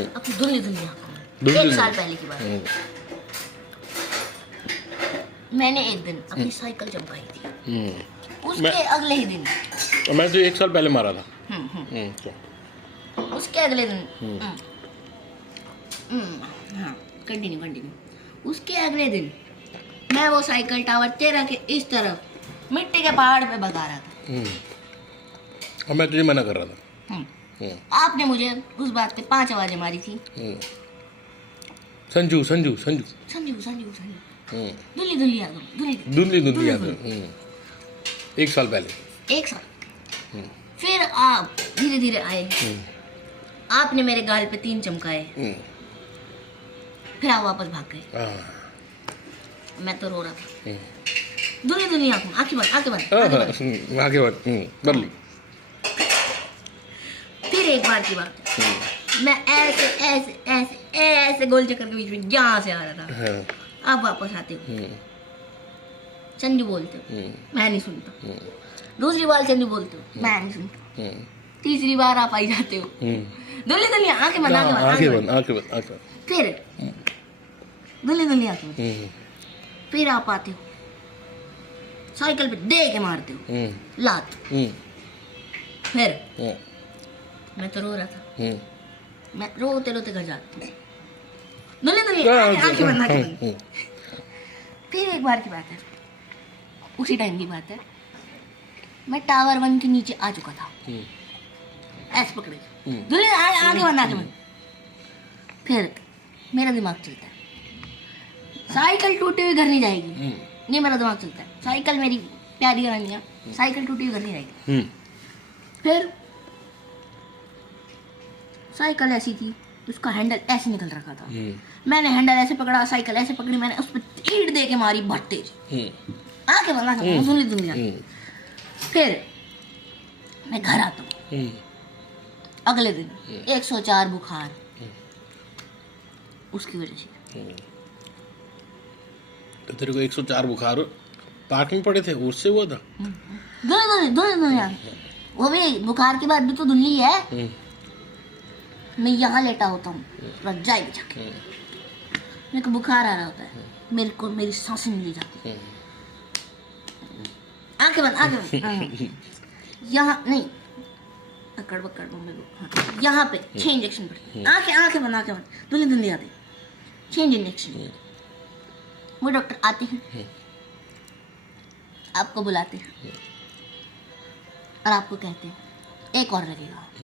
अपनी धुंधली धुंधली आंखों में। धुंधली 1 साल पहले की बात है। मैंने एक दिन अपनी साइकिल चमकाई थी, उसके अगले ही दिन मैं तो 1 साल पहले मारा था। तो उसके अगले दिन हाँ कंटिन्यू उसके अगले दिन मैं वो साइकिल टावर तेरा के इस तरफ मिट्टी के पहाड़ पे भगा रहा था। और मैं तुझे मना कर रहा था। आपने मुझे उस बात पे 5 आवाजें मारी थी। संजू संजू संजू संजू संजू संजू दुल्ली दुल्ली आ गई, दुल्ली धुंधली धुंधली याद है। 1 साल पहले। 1 साल। फिर आप धीरे धीरे आए, आपने मेरे गाल पे 3 चमकाए, फिर आप वापस भाग गए। मैं तो रो रहा था। दुल्ली दुल्ली आंखें बंद आंखें बंद। आगे बढ़ कर ली। फिर एक बार की बात है, मैं ऐसे ऐसे ऐसे ऐसे गोल चक्कर के बीच में यहाँ से आ रहा था। आप वापस आते हो, संजू बोलते हो, मैं नहीं सुनता। दूसरी बार संजू बोलते हो, मैं नहीं सुनता। तीसरी बार आप आई जाते हो, दुल्ली दुल्ली आंखें बंद आगे बढ़। फिर दुल्ली दुल्ली आंखें बंद। फिर आप आते हो, साइकिल पे दे के मारते हो लात। फिर मैं तो रो रहा था, मैं रोते रोते घर जाती हूँ। आंखें बंद। फिर एक बार की बात है, उसी टाइम की बात है, मैं टावर 1 के नीचे आ चुका था, ऐसे पकड़े आगे बंद। फिर मेरा दिमाग चलता है, साइकिल टूटी हुई घर नहीं जाएगी। ये मेरा दिमाग चलता है, साइकिल मेरी प्यारी रानी है, साइकिल टूटी हुई घर नहीं जाएगी। फिर साइकिल ऐसी थी, उसका हैंडल ऐसे निकल रखा था। मैंने हैंडल ऐसे पकड़ा, साइकिल ऐसे पकड़ी, मैंने उस पर ईंट दे के मारी बहुत तेज। आके बंदा सुन ली। फिर मैं घर आता हूँ, अगले दिन 104 बुखार, उसकी वजह से। तो तेरे को 104 बुखार पार्क में पड़े थे, उससे हुआ था? दुनिया वो भी बुखार की बात भी तो धुंधली है। मैं यहाँ लेटा होता हूँ रजाई बिछा के, मेरे को बुखार आ रहा होता है, मेरे को मेरी सांसें नहीं ली जाती। आंखें बंद। यहाँ नहीं, अकड़ बकड़ यहाँ पे 6 इंजेक्शन पड़े। आंखें बंद। धुंधली आती, 6 इंजेक्शन। वो डॉक्टर आते हैं, आपको बुलाते हैं और आपको कहते हैं 1 और लगेगा।